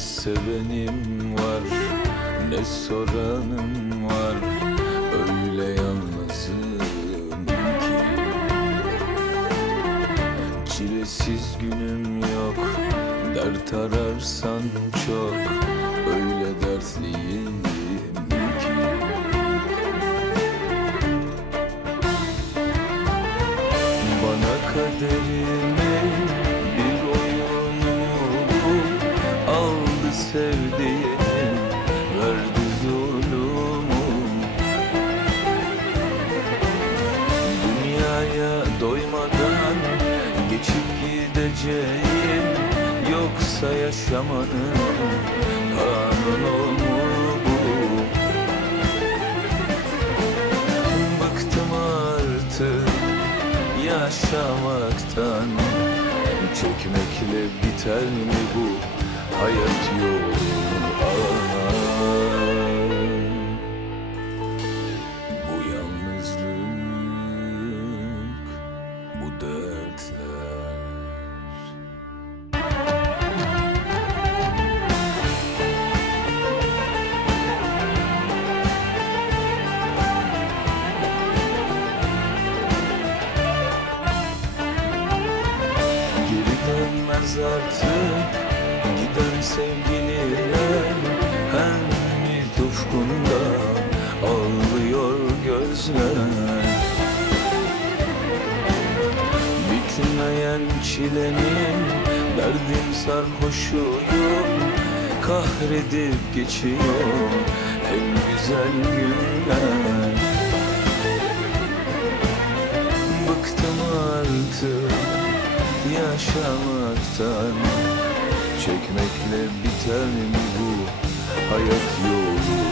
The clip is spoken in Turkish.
sevenim var ne soranım var Öyle yalnızım ki. Çilesiz günüm yok Dert ararsan çok Öyle dertliyim Bana kaderimin sevdiğim verdi zulümü. Dünyaya doymadan geçip gideceğim Yoksa yaşamanın kanunu bu Bıktım artık yaşamaktan. Çekmekle biter mi bu dönmez artık Giden sevgililer Hem bir ufkunda Ağlıyor gözler. Bitmeyen çilenin Derdim sarhoşuyum Kahredip geçiyor En güzel günler yaşamaktan Çekmekle biter mi bu hayat yolu